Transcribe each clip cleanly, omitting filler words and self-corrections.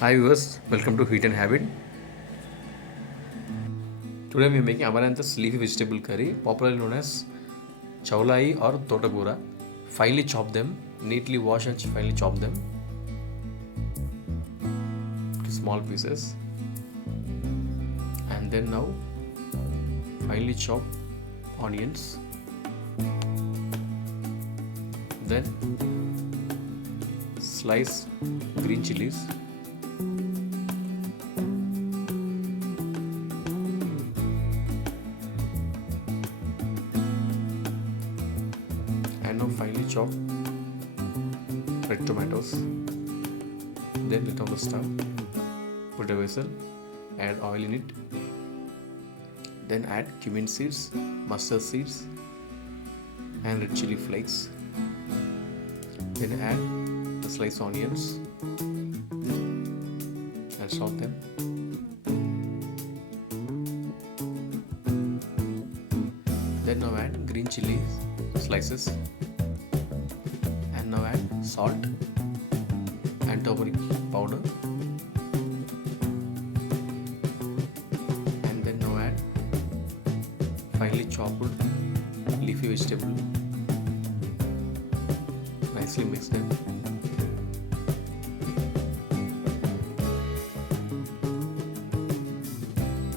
Hi viewers, welcome to Heat and Habit. Today we are making amaranthus leafy vegetable curry, popularly known as chaulai or totagura. Finely chop them, neatly wash and finely chop them to small pieces. And then now finely chop onions. Then slice green chilies. And now finely chop red tomatoes. Then let on the stove, put a vessel, add oil in it. Then add cumin seeds, mustard seeds and red chili flakes. Then add the sliced onions and salt them. Then now add green chili slices and now add salt and turmeric powder, and then now add finely chopped leafy vegetable. Nicely mix them.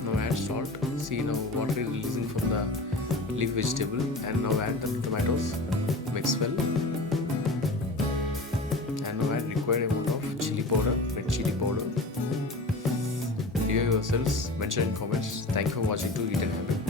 Now add salt. See, now water is releasing from the leaf vegetable, and now add the tomatoes. Mix well, and now add required amount of chili powder, red chili powder. Enjoy yourselves. Mention in comments. Thank you for watching to Eat and Habit.